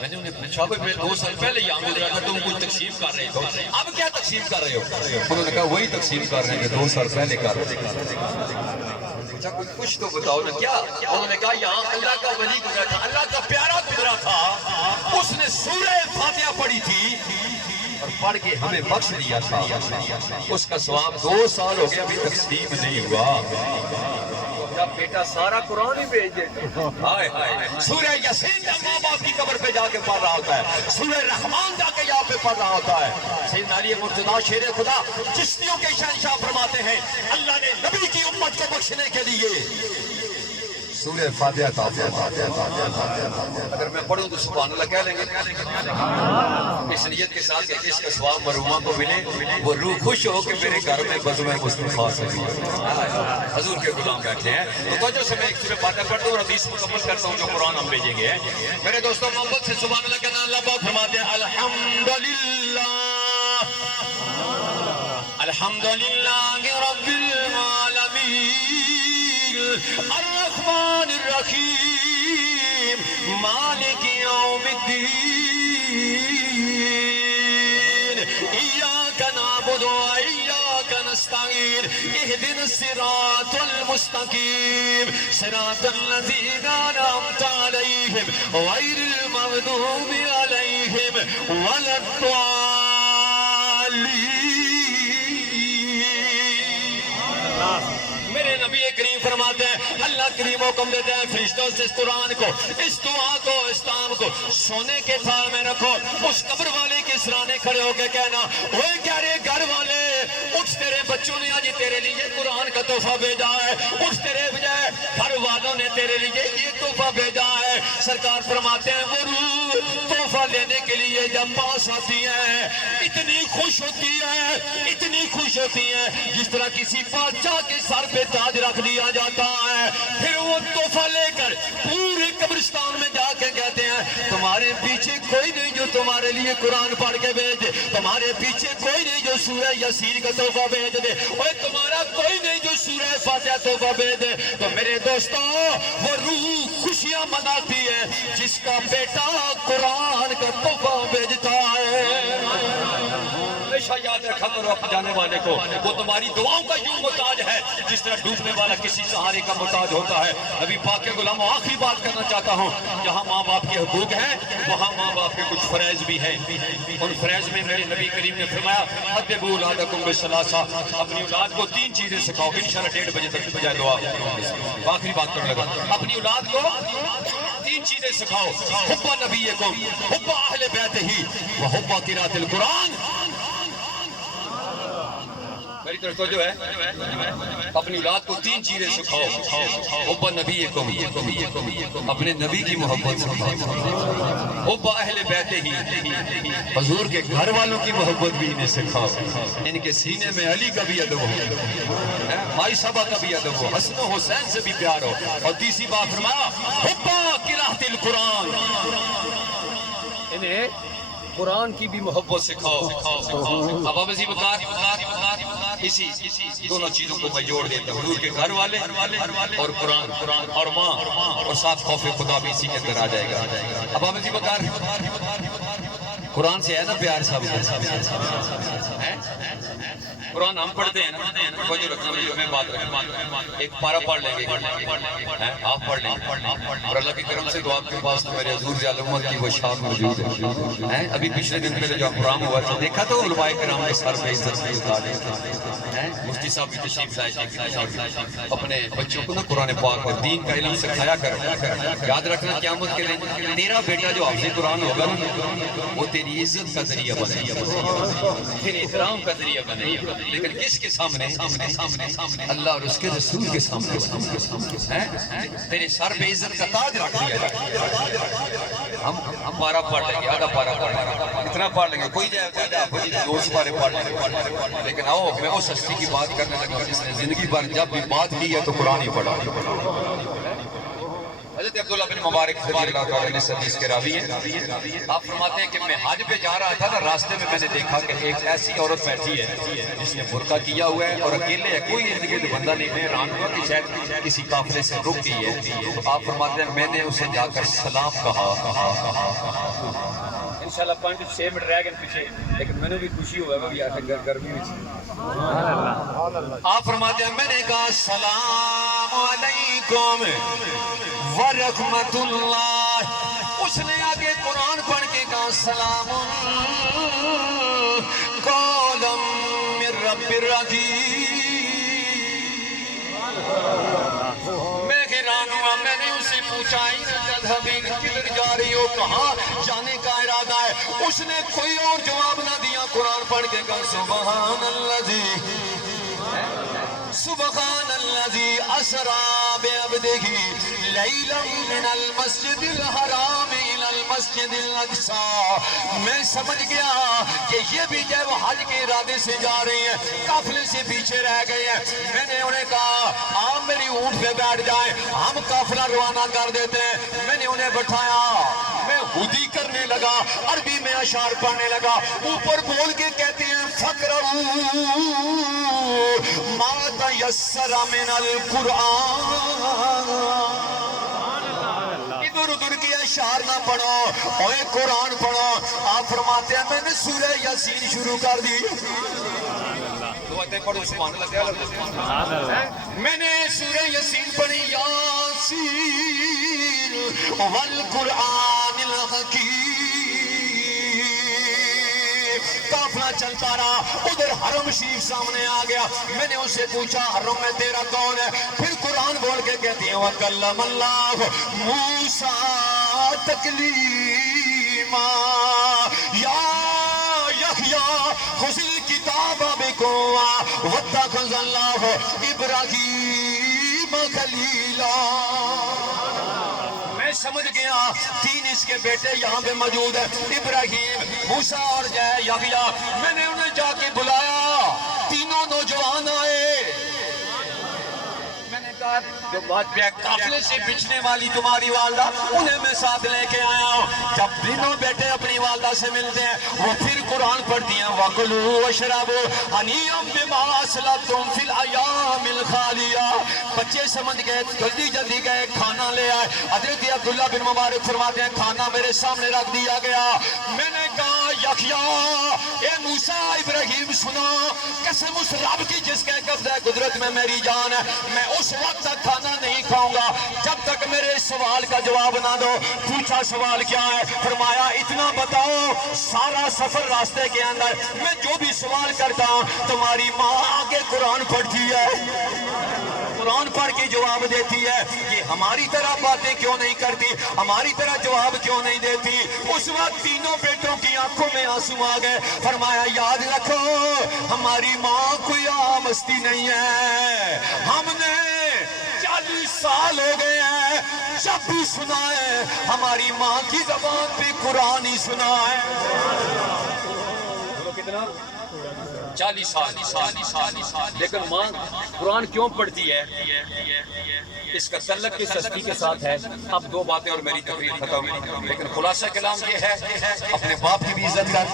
میں نے انہیں پوچھا کہ میں 2 سال پہلے یہاں گزرا تھا، تم کچھ تقسیم کر رہے ہو، اب کیا تقسیم کر رہے ہو؟ انہوں نے کہا وہی تقسیم کر رہے ہیں 2 سال پہلے کر رہے ہیں۔ کوئی کچھ تو بتاؤ نا کیا؟ انہوں نے کہا یہاں اللہ کا ولی گزرا تھا، اللہ کا پیارا گزرا تھا، اس نے سورہ فاتحہ پڑھی تھی اور پڑھ کے ہمیں بخش دیا تھا، اس کا ثواب 2 سال ہو گیا ابھی تقسیم نہیں ہوا۔ بیٹا سارا قرآن ہی بھیج دیتے۔ ہائے ہائے، سورہ یاسین جب ماں باپ کی قبر پہ جا کے پڑھ رہا ہوتا ہے، سورہ رحمان جا کے یہاں پہ پڑھ رہا ہوتا ہے۔ سیدنا علی مرتضیٰ شیر خدا چشتیوں کے شہنشاہ فرماتے ہیں اللہ نے نبی کی امت کو بخشنے کے لیے سورہ فاتحہ اگر میں پڑھوں تو سبحان اللہ کہہ لیں گے، اس نیت کے ساتھ کہ اس کا ثواب مرحومہ کو ملے، وہ روح خوش ہو کہ میرے گھر میں بزم مصطفیٰ سے حضور کے غلام بیٹھے ہیں۔ تو توجہ سے میں ایک سورہ فاتحہ پڑھتا ہوں اور حدیث مکمل کرتا ہوں جو قرآن ہم بھیجیں گے۔ میرے دوستوں محبت سے سبحان اللہ کہنا، اللہ پاک فرماتے ہیں الحمدللہ الحمدللہ رب العالمین الرحمن الرحیم مالک یوم الدین ایاک نعبد و ایاک نستعین اہدنا الصراط المستقیم صراط الذین انعمت علیہم غیر المغضوب علیہم ولا الضالین۔ میرے نبی کریم فرماتے ہیں اللہ کریم حکم دیتے ہیں فرشتوں سے اس قرآن کو، اس دعا کو، اس کام کو سونے کے تھال میں رکھو، اس قبر والے کے سرانے کھڑے ہو کے کہنا اوے پیارے گھر والے اٹھ، تیرے بچوں نے آج تیرے لیے قرآن کا تحفہ بھیجا ہے، اٹھ تیرے بجائے گھر والوں نے تیرے لیے یہ تحفہ بھیجا ہے۔ سرکار فرماتے ہیں وہ روح تحفہ لینے کے لیے جب پاس آتی ہے اتنی خوش ہوتی ہے، اتنی خوش ہوتی ہے جس طرح کسی بادشاہ کے سر پہ تاج رکھ دیا جاتا ہے۔ پھر وہ تحفہ لے کر پورے قبرستان میں جا کے کہتے ہیں تمہارے پیچھے کوئی نہیں جو تمہارے لیے قرآن پڑھ کے بھیج دے، تمہارے پیچھے کوئی نہیں جو سورہ یاسین کا تحفہ بھیج دے، اور تمہارا کوئی نہیں جو سورہ فاتحہ تحفہ بھیج دے۔ تو میرے دوستوں وہ روح خوشیاں مناتی ہے جس کا بیٹا قرآن کا تحفہ بھیجتا ہے۔ ہمیشہ یاد رکھا کرو اپنے جانے والے کو، وہ تمہاری دعاؤں کا یوں محتاج ہے جس طرح ڈوبنے والا کسی سہارے کا محتاج ہوتا ہے۔ نبی پاک کے غلاموں آخری بات کرنا چاہتا ہوں، جہاں ماں باپ کے حقوق ہیں وہاں ماں باپ کے کچھ فرائض بھی ہیں۔ ان فرائض میں میرے نبی کریم نے فرمایا ادبوا اولادکم بالثلاثہ، اپنی اولاد کو 3 چیزیں سکھاؤ۔ انشاءاللہ 1:30 بجے تک بجائے دعا آخری بات کرنے لگا، اپنی اولاد کو 3 چیزیں سکھاؤ، حب نبیکم، حب اہل بیتہ و حب قراءۃ القرآن۔ میری طرف تو جو ہے اپنی اولاد کو 3 چیزیں سکھاؤ، حب نبیکم، اپنے نبی کی محبت سکھاؤ، حب اہل بیتہ، حضور کے گھر والوں کی محبت بھی انہیں سکھاؤ، ان کے سینے میں علی کا بھی ادب ہو، مائی صاحبہ کا بھی ادب ہو، حسن و حسین سے بھی پیار ہو، اور تیسری بات فرمایا حب قراءۃ القرآن، انہیں قرآن کی بھی محبت سکھاؤ۔ اب ابھی بکار اسی دونوں چیزوں کو میں جوڑ دیتا ہوں، حضور کے گھر والے اور قرآن اور ماں، اور ساتھ خوف خدا بھی اسی کے اندر آ جائے گا۔ اب ابھی بکار قرآن سے ہے نا پیار صاحب، قرآن ہم پڑھتے ہیں نا، جو رکھنا میں بات رکھیں، ایک پارہ پڑھ لیں گے، آپ پڑھ لیں گے، اور اللہ کی کرم سے تو آپ کے پاس میرے حضور ضیاء الامت کی وہ شان موجود ہے۔ ابھی پچھلے دن پہلے جو پروگرام ہوا تھا دیکھا تو علماء کرام کے سر پہ عزت سے اٹھا، مفتی صاحب بھی تشریف لائے تھے، اپنے بچوں کو نا قرآن پاک اور دین کا علم سکھایا کرو۔ یاد رکھنا قیامت کے دن تیرا بیٹا جو حافظ قرآن ہوگا نا وہ تیری عزت کا ذریعہ بنے گا، تیرے احترام کا ذریعہ بنے گا، لیکن کس کے سامنے؟ اللہ اور اس کے رسول کے سامنے تیرے سر پہ عزت کا تاج رکھ دیا جائے۔ ہم پارہ پڑھ لیں گے، آدھا پارہ پڑھ لیں گے، اتنا پڑھ لیں گے، کوئی جائے 2 پارے پڑھ لیں گے، لیکن آؤ میں اس ہستی کی بات کرنے لگا جس نے زندگی بھر جب بھی بات کی ہے تو قرآن ہی پڑھا۔ حضرت عبداللہ بن مبارک رضی اللہ تعالیٰ عنہ حدیث کے راوی ہیں، آپ فرماتے ہیں کہ میں حج پہ جا رہا تھا نا، راستے میں میں نے دیکھا کہ ایک ایسی عورت بیٹھی ہے جس نے برقع کیا ہوا ہے اور اکیلے ہے، کوئی ارد گرد بندہ نہیں، میں حیران ہوا کہ شاید کسی قافلے سے رک گئی ہے۔ تو آپ فرماتے ہیں میں نے اسے جا کر سلام کہا۔ انشاءاللہ 5-6 منٹ رہ گئے پیچھے، لیکن میں نے بھی خوشی ہوا ہے ابھی گرمی میں۔ آپ فرماتے ہیں میں نے کہا السلام علیکم ورحمت اللہ، اس نے آگے قرآن پڑھ کے کہا السلام میں حیران ہوا، میں نے اسے پوچھا کدھر جا رہی ہو، کہاں جانے کا ارادہ ہے؟ اس نے کوئی اور جواب نہ دیا، قرآن پڑھ کے کہا سبحان الذی اسری بعبدہ لیلا من المسجد الحرام الی المسجد الاقصی۔ میں سمجھ گیا کہ یہ بھی جو وہ حج کے ارادے سے جا رہی ہیں، قافلے سے پیچھے رہ گئے ہیں۔ میں نے انہیں کہا آپ میری اونٹ پہ بیٹھ جائیں، ہم قافلہ روانہ کر دیتے ہیں۔ میں نے انہیں بٹھایا، میں خودی کرنے لگا، عربی میں اشعار پڑھنے لگا، اوپر بول کے کہتے ہیں فقرؤ ما تیسر من القرآن۔ ادھر ادھر کی اشعار نہ پڑھو، اوے قرآن پڑھو۔ آپ فرماتے ہیں میں نے سورہ یاسین شروع کر دی۔ میں نے سورہ یاسین پڑھی، یاسین والقرآن الحکیم۔ قافلہ چلتا رہا، ادھر حرم شریف سامنے آ گیا۔ میں نے اس سے پوچھا حرم میں تیرا کون ہے؟ پھر قرآن بول کے کہتی ہیں وَكَلَّمَ اللَّهُ مُوسَىٰ تَكْلِيمًا یا یحییٰ خُذِ الْکِتَابَ بِقُوَّةٍ وَاتَّخَذَ اللَّهُ إِبْرَاہِیمَ خَلِیلًا۔ میں سمجھ گیا تین اس کے بیٹے یہاں پہ موجود ہیں، ابراہیم، موسیٰ اور یحییٰ۔ میں نے انہیں جا کے بلایا، تینوں نوجوان آئے۔ میں نے کہا جو بات پہ قافلے سے بچنے والی تمہاری والدہ، انہیں میں ساتھ لے کے آیا ہوں۔ جب تینوں بیٹے اپنی والدہ سے ملتے ہیں، وہ پھر قرآن پڑھتی ہیں وَكُلُوا وَاشْرَبُوا هَنِيئًا بِمَا أَسْلَفْتُمْ فِي الْأَيَّامِ الْخَالِيَةِ۔ بچے سمجھ گئے، جلدی جلدی گئے، کھانا لے آئے۔ حضرت عبداللہ بن مبارک فرماتے ہیں کھانا میرے سامنے رکھ دیا گیا۔ میں نے کہا یحییٰ، اے موسیٰ، ابراہیم سنو، قسم اس رب کی جس کے قبضہ قدرت میں میری جان ہے، میں اس وقت تک کھانا نہیں کھاؤں گا جب تک میرے سوال کا جواب نہ دو۔ پوچھا سوال کیا ہے؟ فرمایا اتنا بتاؤ، سارا سفر راستے کے اندر میں جو بھی سوال کرتا ہوں تمہاری ماں آگے قرآن پڑھتی ہے، قرآن پڑھ کے جواب دیتی ہے، یہ ہماری طرح باتیں کیوں نہیں کرتی، ہماری طرح جواب کیوں نہیں دیتی؟ اس وقت تینوں بیٹوں کی آنکھوں میں آنسو آ گئے۔ فرمایا یاد رکھو ہماری ماں کوئی عام ہستی نہیں ہے، ہم نے 40 سال ہو گئے ہیں جب بھی سنا ہے ہماری ماں کی زبان پہ قرآن ہی سنا ہے۔ کتنا 40 سال، لیکن ماں قرآن کیوں پڑھتی ہے؟ اس کا تعلق کس ہستی کے ساتھ ہے؟ اب دو باتیں اور میری تقریر ختم، لیکن خلاصہ کلام یہ ہے اپنے باپ کی بھی عزت کر،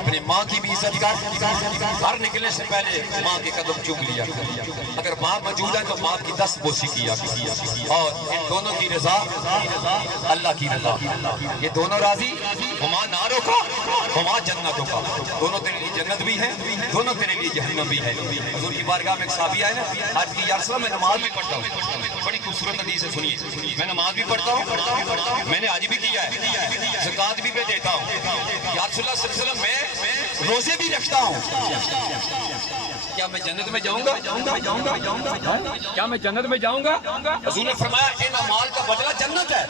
اپنی ماں کی بھی عزت کر، گھر نکلنے سے پہلے ماں کے قدم چوم لیا، اگر باپ موجود ہے تو باپ کی 10 بوسی کیا، اور ان دونوں کی رضا اللہ کی رضا، یہ دونوں راضی ہما ناروں کا ہما جنتوں کا، دونوں تیرے لیے جنت بھی ہے، دونوں تیرے لیے جہنم بھی ہے۔ حضور کی بارگاہ میں ایک صحابی آئے نا، آج کی یا رسول اللہ میں نماز بھی پڑھتا ہوں، بڑی خوبصورت حدیث ہے سنیے، میں نماز بھی پڑھتا ہوں، میں نے آج بھی کیا ہے، زکوٰۃ بھی میں دیتا ہوں، یا رسول اللہ صلی اللہ علیہ وسلم میں روزے بھی رکھتا ہوں، کیا میں جنت میں جاؤں گا؟ کیا میں جنت میں جاؤں گا؟ حضور نے فرمایا ان اعمال کا بدلہ جنت ہے،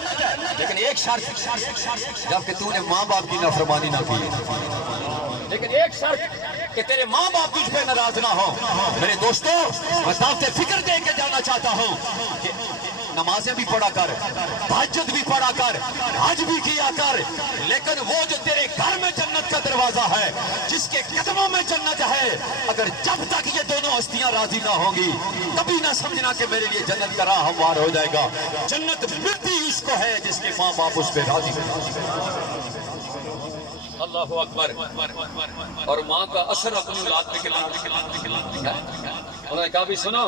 لیکن ایک شرط، جبکہ تو نے ماں باپ کی نافرمانی نہ کی، لیکن ایک شرط کہ تیرے ماں باپ تجھ پہ ناراض نہ ہو۔ میرے دوستو میں دعوت فکر دے کے جانا چاہتا ہوں کہ نمازیں بھی پڑھا کر، تہجد بھی پڑھا کر، حج بھی کیا کر، لیکن وہ جو تیرے گھر میں جنت کا دروازہ ہے، جس کے قدموں میں جنت ہے، اگر جب تک یہ دونوں ہستیاں راضی نہ ہوں گی کبھی نہ سمجھنا کہ میرے لیے جنت کا راہ ہموار ہو جائے گا۔ جنت ملتی اس کو ہے جس کے ماں باپ اس پہ راضی ہیں۔ اللہ اکبر۔ اور ماں کا اثر اپنی اولاد پہ کھلانا ہے۔ انہوں نے کہا بھی سنو،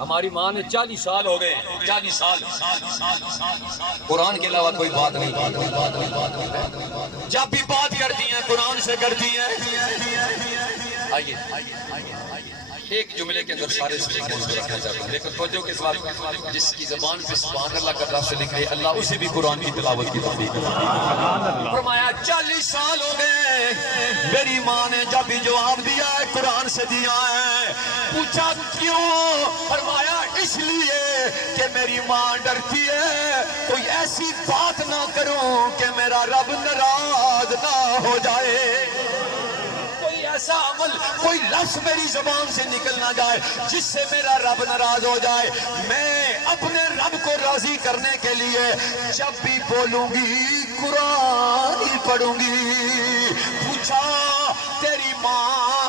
ہماری ماں نے 40 سال ہو گئے، 40 سال قرآن کے علاوہ کوئی بات نہیں، جب بھی بات کرتی ہیں قرآن سے کرتی ہیں۔ آئیے ایک جملے کے اندر سارے رکھنا چاہتا ہوں، لیکن توجہ کے ساتھ جس کی زبان پہ سبحان اللہ کا لفظ نکلے اللہ اسے بھی قرآن کی تلاوت کی توفیق عطا فرمائے۔ فرمایا 40 سال ہو گئے میری ماں نے جب بھی جواب دیا ہے قرآن سے دیا ہے. پوچھا کیوں؟ فرمایا اس لیے کہ میری ماں ڈرتی ہے کوئی ایسی بات نہ کروں کہ میرا رب ناراض نہ ہو جائے, کوئی ایسا عمل کوئی لفظ میری زبان سے نکل نہ جائے جس سے میرا رب ناراض ہو جائے. میں اپنے رب کو راضی کرنے کے لیے جب بھی بولوں گی قرآن ہی پڑھوں گی. پوچھا تیری ماں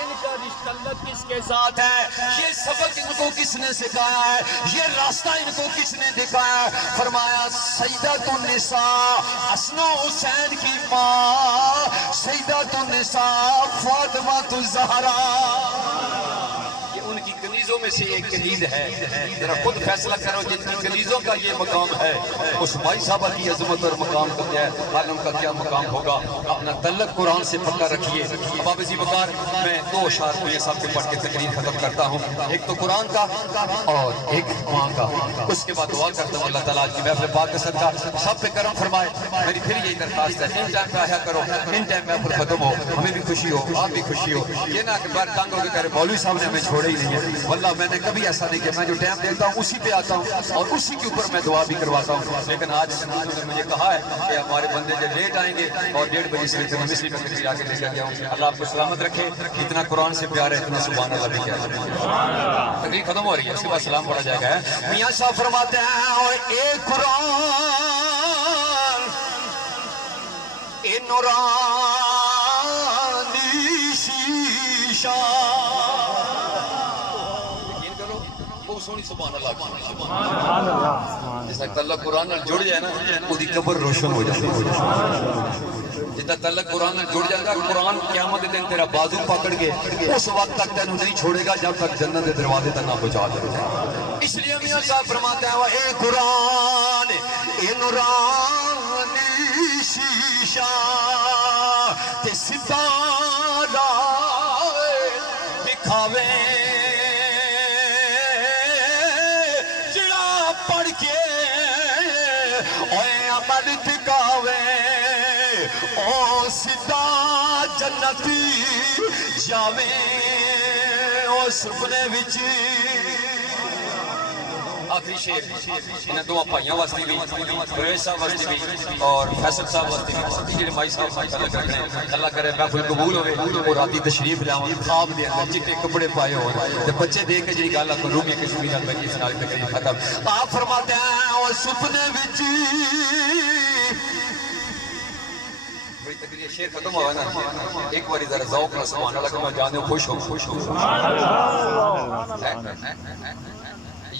ان کا رشتہ کس کے ساتھ ہے, یہ سبق ان کو کس نے سکھایا ہے, یہ راستہ ان کو کس نے دکھایا ہے؟ فرمایا سیدۃ النساء حسن و حسین کی ماں سیدۃ النساء فاطمہ الزہرا. یہ ان کی کنیزوں میں سے ایک کنیز ہے, ذرا خود فیصلہ کرو جن کی کنیزوں کا یہ مقام ہے اس مائی صاحبہ کی عظمت اور مقام کا کیا ہے, عالم کا کیا مقام ہوگا. اپنا تعلق قرآن سے پکا رکھیے. بابا جی بکار میں 2 اشعار یہ سب کے پڑھ کے تقریر ختم کرتا ہوں, ایک تو قرآن کا اور ایک ماں کا. اس کے بعد دعا کرتا ہوں اللہ تعالیٰ کی محفل پاک کا صدقہ سب پہ کرم فرمائے. میری پھر یہی درخواست ہے ان ٹائم پہ آیا کرو, ان ٹائم محفل ختم ہو, ہمیں بھی خوشی ہو آپ بھی خوشی ہو. یہ نہ کہ بار تنگ ہو کے کرے مولوی صاحب نے ہمیں چھوڑے ہی نہیں ہے. واللہ میں نے کبھی ایسا نہیں کہ میں جو ٹائم دیتا ہوں اسی پہ آتا ہوں اور اسی کے اوپر میں دعا بھی کرواتا ہوں. لیکن آج انہوں نے مجھے کہا ہے کہ ہمارے بندے جو لیٹ آئیں گے اور 1:30 بجے سے ہم اسی میں تقریر آگے لے جاتے ہوں. اللہ آپ کو سلامت رکھے. اتنا قرآن سے پیار ہے اتنا سبحان اللہ بھی کیا ہے. تقریر ختم ہو رہی ہے اس کے بعد سلام پڑھا جائے گا. میاں صاحب فرماتے ہیں اور اے قرآن اے نورانی شیشہ. سونی سبحان اللہ. جس طرح تعلق قرآن نال جڑ جائے نا وہی قبر روشن ہو جاتی ہے. جس طرح تعلق قرآن نال جڑ جاتا ہے قرآن قیامت دن تیرا بازو پکڑ کے اس وقت تک تینوں نہیں چھوڑے گا جب تک جنت کے دروازے تک نہ پہنچا دے. اس لیے میاں صاحب فرماتے ہیں اے قرآن اے نورانی شیشہ تے ستارہ دکھاوے پڑھ کے اوے عمل دکھاوے او سدا جنتی جاوے او سپنے وچ. آخری شعر انہیں 2 بھائیوں واسطے بھی پرویز صاحب واسطے بھی اور فیصل صاحب واسطے بھی جڑے مائی صاحب سے تعلق رکھتے ہیں. اللہ کرے محفل قبول ہوئے اور راتی تشریف لاؤں خواب دے اندر چٹے کپڑے پائے ہو تے بچے دیکھ کے جڑی گل اپن رومی کشمیر نال بنی سنال تقریر ختم. آپ فرماتے ہیں اور سپنے وچ بڑی تقریر شعر ختم ہوا نا ایک بار ذرا ذوق نال سبحان اللہ کہ میں جانے خوش ہوں. سبحان اللہ.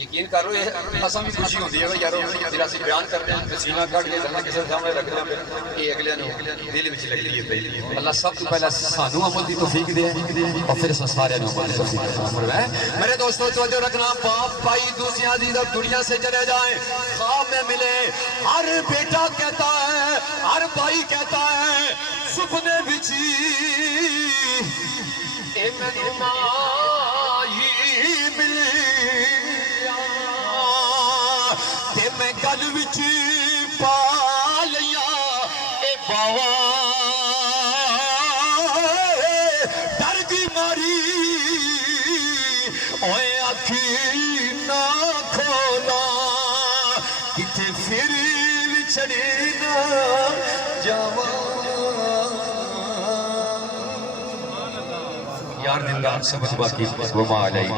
یقین کرو یہ اساں بھی خوشی ہوندی ہے یارو جڑا اسی بیان کرتے ہیں پسینہ کٹ کے اللہ کسے سامنے رکھ دیں یہ اگلے نو دل وچ لگدی ہے پئی. اللہ سب تو پہلا سانو عمل دی توفیق دے اور پھر سارے نو عمل دی توفیق دے. میرے دوستو توجہ رکھنا, باپ بھائی دوسری عزیز اب دنیا سے چلے جائیں خواب میں ملے ہر بیٹا کہتا ہے ہر بھائی کہتا ہے سپنے وچ اے مینوں مائی ملی تے میں گل وچ پا لیا اے باوا ڈر دی ماری اوے اکھی نہ کھولا کتے پھر وچھڑے نہ جاواں. یار زندہ سبق باقی وما علیہ